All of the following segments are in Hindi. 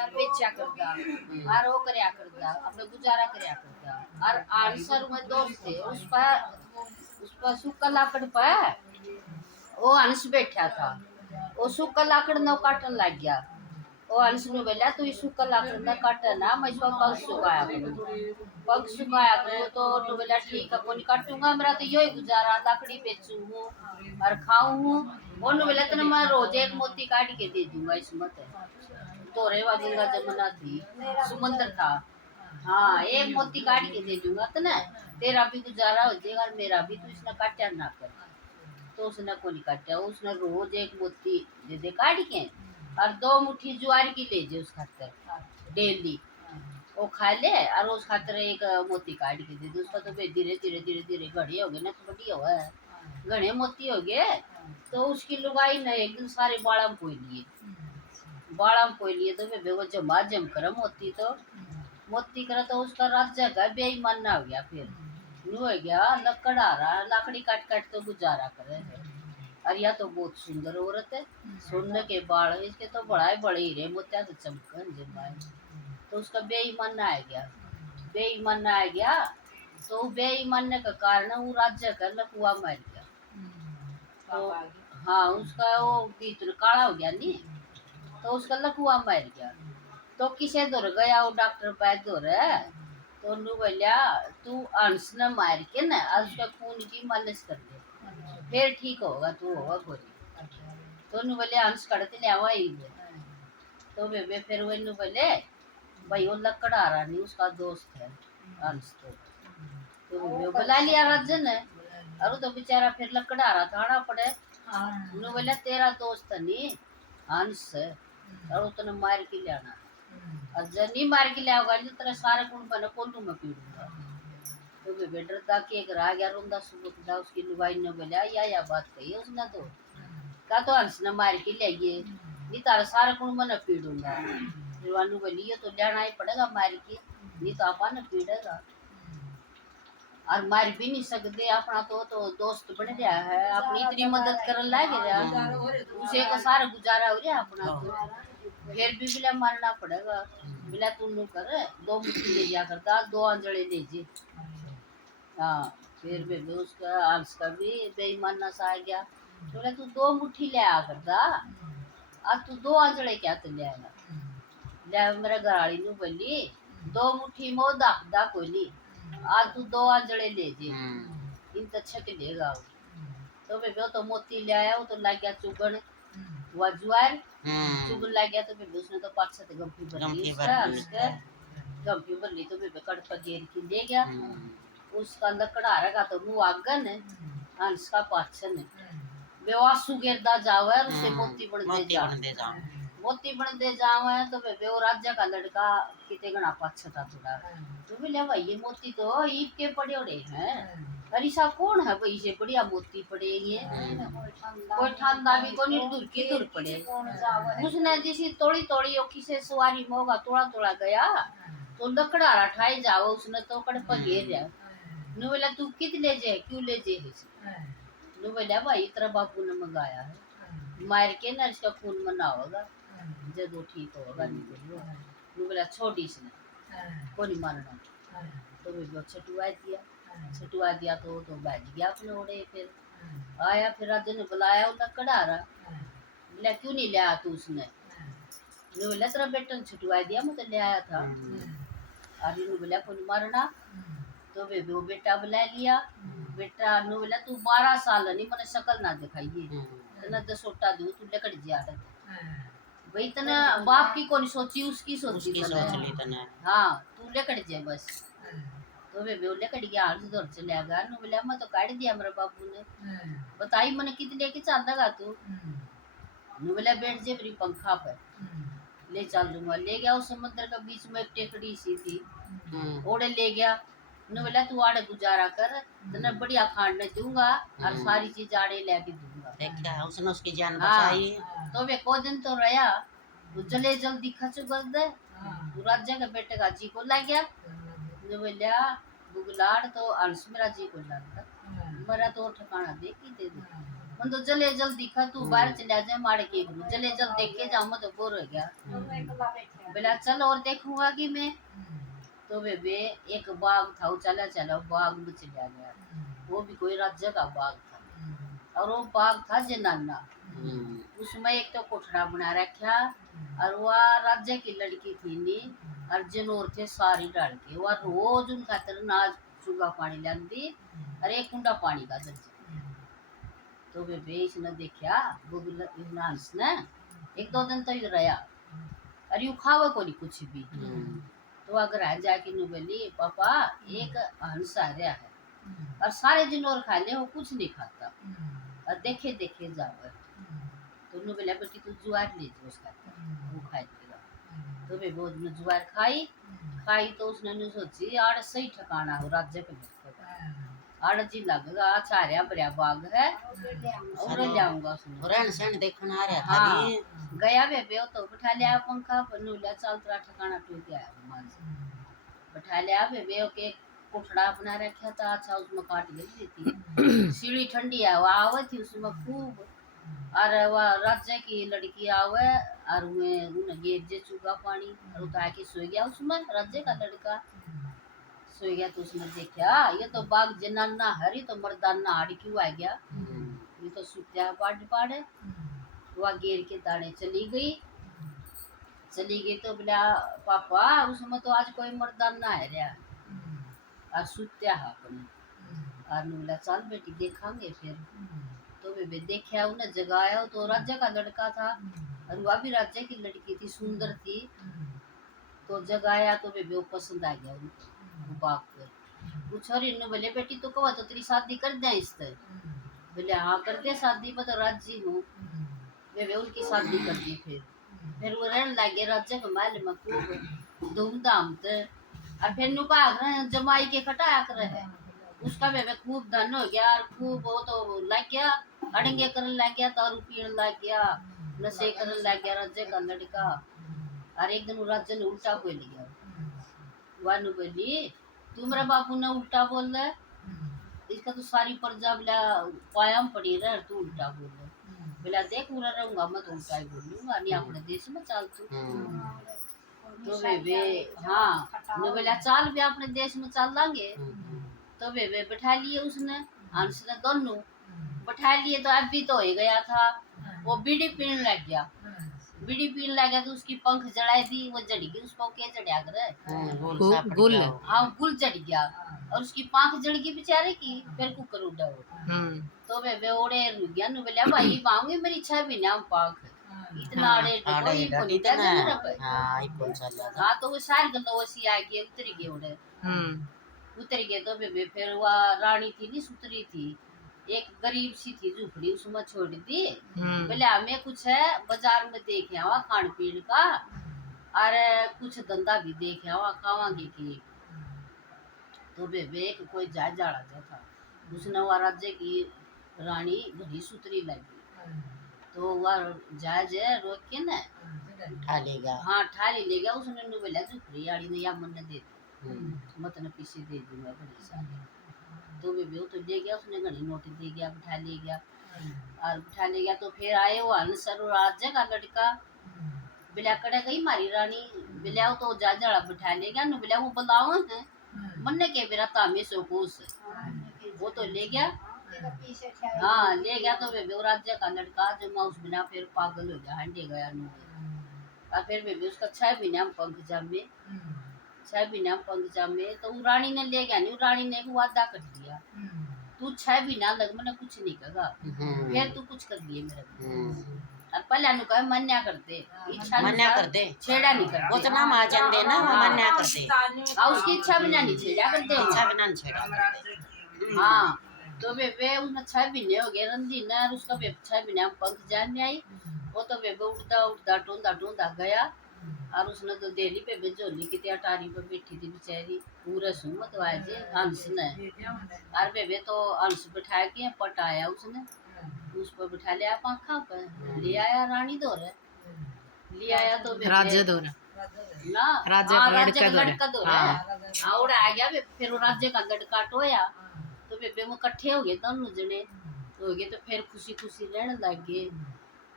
तार बेचा करता और वो करया करता अपने गुजारा करया करता और आंसर में दोस्त थे उस पर सूखा लाकड़ पे वो हंस बैठा था वो सूखा लाकड़ न काटन लग गया वो हंस नु बोला तू सूखा लाकड़ न काट ना मैं इसको पग सुखाया करूँ तो नु बोला ठीक है कोनी काटूंगा मेरा तो यही गुजारा लाकड़ी बेचूं हूँ और खाऊं हूँ और नु बोला तो मैं रोज एक मोती काट के दे दूंगा इस मत तो रेवा गंगा जमुना थी समुद्र था हाँ एक मोती काट के दे दूंगा तो ना तेरा भी गुजारा हो जाएगा और मेरा भी तू इसने काटा ना कर तो उसने को नहीं काटा उसने रोज एक मोती दे दे काट के और 2 मुट्ठी ज्वार की ले जे उस खातर डेली वो खा ले और उस खातर एक मोती काट के दे दे उसका तो धीरे धीरे धीरे धीरे घड़े हो गए ना तो बढ़िया हुआ है घने मोती हो गए तो उसकी लुगाई ने एक दिन सारे बाड़म पोई लिए तो वे वो जमा जम कर मोती करा तो उसका राज्य का बेईमान ना हो गया फिर नु हो गया लकड़ आ रहा लकड़ी काट काट तो गुजारा करे है और यह तो बहुत सुंदर औरत है सोने के बाल इसके तो बड़ा ही बड़े हीरे मोतिया तो चमकन जमाए तो उसका बेईमान आ गया तो बेईमान का कारण वो राज्य का लकुआ मर गया तो हाँ उसका वो भीतर काला हो गया नी तो उसका लकुआ मर गया तो किसे दौर गया वो डॉक्टर पैद दौर तो उन्होंने बोलिया तू अंश न मार के ना आज उसका खून की मालिश कर दे फिर ठीक होगा तू होगा गोरी तो उन्होंने बोले अंश कड़ते ले आवा ही तो वे फिर वो इन्होंने बोले भाई वो लकड़ आ रहा नहीं उसका दोस्त है अंश तो वो बुला लिया रजन है और वो तो बेचारा फिर लकड़ आ रहा था आना पड़े उन्होंने बोला तेरा दोस्त नहीं अंश है और वो तने मार के ले आना और जब नहीं मार के ले आओगा तो तेरा सारे कुण बने कोल्लू में पीड़ूंगा तो वे बेडरता के एक रह गया रोंदा सुबह था उसकी लुगाई ने बोला या बात कही उसने तो का तो हंस ने मार के ले आइए नहीं तारा सारे कुण में पीड़ूंगा रिवानू बोली ये तो लेना ही पड़ेगा मार के नहीं तो आपा न पीड़ेगा और मार भी नहीं सकते अपना तो दोस्त बन गया है अपनी इतनी मदद कर लग रहा उसे को सारा गुजारा हो गया अपना तो फिर भी बिला मारना पड़ेगा बिला तू नु कर 2 मुट्ठी ले जा करता 2 आंजड़े ले जे हाँ फिर भी उसका हंस का भी बेईमाना सा आ गया बोला तू 2 मुट्ठी ले आ करता अब तू 2 आंजड़े क्या तो ले आएगा ले मेरे घराड़ी नु बोली 2 मुट्ठी मो दा कोली आज तू 2 आंजड़े ले जे इन तो छक लेगा तो वे तो मोती ले आया वो तो लग गया चुगन वो ज्वार चुगन लग गया तो फिर उसने तो पाँच से गंपी भर ली गंपी भर ली तो वे कड़ पर घेर के ले गया उसका लकड़ा रहेगा तो मुँह आगन है हंस का पाछन है वे वासु गिरदा जावे उसे मोती बन दे जावे तो वे वो राजा का लड़का किते गना पाछता थोड़ा तो बोले भाई ये मोती तो ईद के पड़े उड़े हैं अरिसा कौन है भाई से बढ़िया मोती पड़े ये कोई ठंडा भी को नहीं दूर की दूर पड़े उसने जैसी तोड़ी तोड़ी ओखी से सवारी मोगा तोड़ा तोड़ा गया तो लकड़ा रठाई जाओ उसने तो कड़ पर घेर दिया नु बोला तू कित ले जे क्यों ले जे नु बोला भाई तेरा बापू ने मंगाया है मार के ना इसका खून मना होगा जब ठीक होगा नहीं तो नु बोला छोटी इसने को नहीं मारना तो वो छटुआ दिया तो बैठ गया अपने ओढ़े फिर आया फिर राजा ने बुलाया वो लकड़ा रहा बोला क्यों नहीं लिया तू उसने बोला तेरा बेटा ने छटुआ दिया मैं तो ले आया था अरे नु बोला को नहीं मारना तो वे वो बेटा बुला लिया बेटा नु बोला तू 12 साल नहीं मैंने शक्ल ना दिखाइए तना 10 ओटा दूं तू लकड़ जिया भाई तना बाप की कौन सोची उसकी सोची तना हाँ तू लकड़ जे बस तो वे लकड़ गया हाल से दौड़ चले गया नु बोला मैं तो काट दिया मेरे बापू ने बताई मैंने कितने के चाल लगा तू नु बोला बैठ जे मेरी पंखा पर ले चल दूंगा ले गया उस समुद्र के बीच में एक टेकड़ी सी थी ओड़े ले गया नु बोला तू आड़े गुजारा कर तने बढ़िया खाने दूंगा और सारी चीज आड़े लेके दूंगा देखा उसने उसकी जान बचाई तो वे को दिन तो रहा वो जले जल्दी खच कर दे राजा के बेटे का जी को लग गया नु बोला बुगलाड़ तो अंश मेरा जी को लगता मेरा तो ठिकाना देखी दे दे मन तो जले जल्दी खा तू बाहर चला जाए मारे के जले जल्द देख के जाऊं मैं तो बोर हो गया बोला चल और देखूंगा कि मैं। तो वे एक बाग था, वो चला चला बाग में चला गया। वो भी कोई राज्य का बाग था, और वो बाग था जनाना। उसमें एक तो कोठड़ा बना रखा, और वह राज्य की लड़की थी नी, और जनोर थे सारी डाल के, वह रोज उन खातर नाच चूगा पानी लाती, और एक कुंडा पानी का दर्जा। तो वे इसने देखा बुगल हंस ने, एक दो दिन तो ये रहा, और यू खावा को नहीं कुछ भी। तो अगर आ जाके नु बोली पापा एक हंस आ रहा है, और सारे जनोर खा ले, वो कुछ नहीं खाता, और देखे देखे जावे। तो नु बोला बेटी तू जुआर ले जो उसका, वो खाए लेगा। तो वे बहुत ने जुआर खाई। खाई तो उसने नु सोची आड़ सही ठिकाना हो राज्य के भीतर, आड़ जी लगेगा चारिया बरिया बाग है, और ले जाऊंगा उसने। रहन सहन देखने आ रहा था हाँ नी। गया वे तो बिठा लिया पंखा पर, नु लिया चल तेरा ठिकाना टूट गया मान से। बिठा लिया वे के कोठड़ा बना रखा था, अच्छा उसमें काट गई थी। सीढ़ी ठंडी है, वो आवे थी उसमें खूब, और वह राज्य की लड़की आवे, और उन्हें गेर जे चूगा पानी, और उतार के सो गया उसमें। राज्य का लड़का सो गया तो उसने देखा ये तो बाग जनाना हरी तो मर्दाना हाड़ क्यों आ गया, ये तो सुत्या पाड़ पाड़े। वह गेर के दाने चली गई। तो बोला पापा उसमें तो आज कोई मर्दाना है रहा, और सुत्या है अपने। और नु बोला चल बेटी देखांगे फिर। तो वे देखा उन्हें जगाया, तो राजा का लड़का था, और वह भी राजा की लड़की थी, सुंदर थी। तो जगाया तो वे वो पसंद आ गया उनको, बाप को। वो छोरी ने बोले बेटी तो कहो तो तेरी शादी कर दे इससे। बोले हाँ कर दे शादी, मैं तो राजी हूँ। वे उनकी शादी कर दी। फिर वो रहने लगे राज्य के महल में खूब धूमधाम से। और फिर नुका जमाई के कटाया कर है, उसका वे खूब धन हो गया, और खूब वो तो लग गया, अड़ंगे करने लग गया, दारू पीने लग गया, नशे करने लग गया राज्य का लड़का। और एक दिन वो राज्य ने उल्टा बोल गया, वानु बोली तू मेरे बापू ने उल्टा बोल रहा है, इसका तो सारी प्रजा बोला पाया में पड़ी रहे, तू उल्टा बोल रहा है। बोला देख उड़ा रहूंगा मैं तो उल्टा ही बोलूंगा, नहीं अपने देश में चल तू। तो वे हाँ मैं बोला चल भी अपने देश में चल लांगे। तो वे बैठा लिए उसने, हंस ने दोनों बैठा लिए। तो अभी तो हो गया था, वो बीड़ी पीने लग गया। बीड़ी पीने लगा तो उसकी पंख जड़ाई दी, वो जड़ गई। उसको क्या जड़िया करे गुल। हाँ गुल जड़ गया, और उसकी पंख जड़ गई बेचारे की। फिर कुकर उड़ा वो। तो वे ओड़े रुक गया नु बोला भाई पाऊंगी मेरी 6 महीने में पंख, इतना आड़े डको ये कोनी क्या मेरा पे। हाँ तो वो सार गलो वसी आ गई, उतर गए ओड़े। उतर गए तो वे फिर वह रानी थी नी सुतरी थी, एक गरीब सी थी झूपड़ी, उसमें छोड़ दी। बोले हमें कुछ है बाजार में देखे आवा खान पीन का, और कुछ धंधा भी देखे आवा खावांगे की। तो वे एक कोई जाय जाड़ा जा था, उसने वह राज्य की रानी घड़ी सुतरी लगी। तो वह जायज रोक के ना ठा लेगा। हाँ ठाली ले गया। उसने नु बोला झूपड़ी आड़ी ने या मन दे मत न पीछे दे दूंगा बड़ी सारी। तो वे तो ले गया, उसने घड़ी नोट दे गया, बिठा ले गया। और बिठा ले गया तो फिर आए वो हंसर राज्य का लड़का। बिला कड़े गई मारी रानी, बिला तो जा जड़ा बिठा ले गया। बिला वो बुलाओ है मन के मेरा तामे सो कोस, वो तो ले गया। हाँ ले गया। तो वे राज्य का लड़का जो माउस बिना फिर पागल हो गया, हंडे गया नु। और फिर वे उसका 6 महीने में पंख जमे, 6 महीने में पंख जमे। तो वो रानी ने ले गया नहीं, रानी ने एक वादा कर दिया तू 6 महीना लग मैंने कुछ नहीं कहा, फिर तू कुछ कर दिए मेरे। और पहले नु कहे मन्या करते, इच्छा मन्या कर दे, छेड़ा नहीं करते। वो तो ना माजन दे ना, वो मन्या कर दे। और उसकी इच्छा बिना नहीं छेड़ा करते, इच्छा बिना नहीं छेड़ा। हाँ तो वे उसमें 6 महीने हो गए रंधी ने, और उसका वे 6 महीने में पंख जाने आई। वो तो वे उड़ता उड़ता ढूंढा ढूंढा गया, और उसने तो देली पे बेजोली की अटारी पे बैठी थी बेचारी, पूरे सुमत वाजे हंस ने। और वे तो हंस बिठा के पटाया उसने, उस पर बिठा लिया पंखा पर, ले आया रानी दौरे, ले आया तो राज्य दौरा ना राज्य हाँ, का राज्य का लड़का लड़का दौरे। हाँ उड़ा आ गया फिर वो राज्य का लड़का टोया। तो वे वो इकट्ठे हो गए दोनों जने, हो गए तो फिर खुशी खुशी रहने लग गए।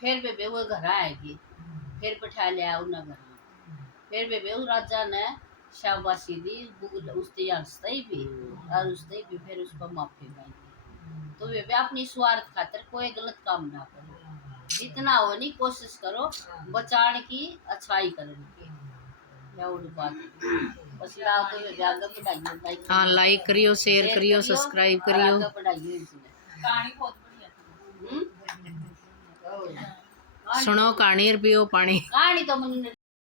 फिर वे वो घर आएगी, फिर बिठा लिया उन्हें घर में। फिर बेबे उस राजा ने शाबाशी दी, उसने हंसते भी और उसने भी फिर उसको माफी मांगी। तो बेबे अपनी स्वार्थ खातिर कोई गलत काम ना करो, जितना हो नहीं कोशिश करो बचाने की, अच्छाई करने की, या उड़ बात बस लाओ तो बेबे आगे बढ़ाइए, लाइक हाँ, लाइक करियो, शेयर करियो, सब्सक्राइब और करियो। आगे बढ़ाइए इसमें। कहानी बहुत बढ़िया थी। हम्म? सुनो कहानी और पियो पानी। कहानी तो मन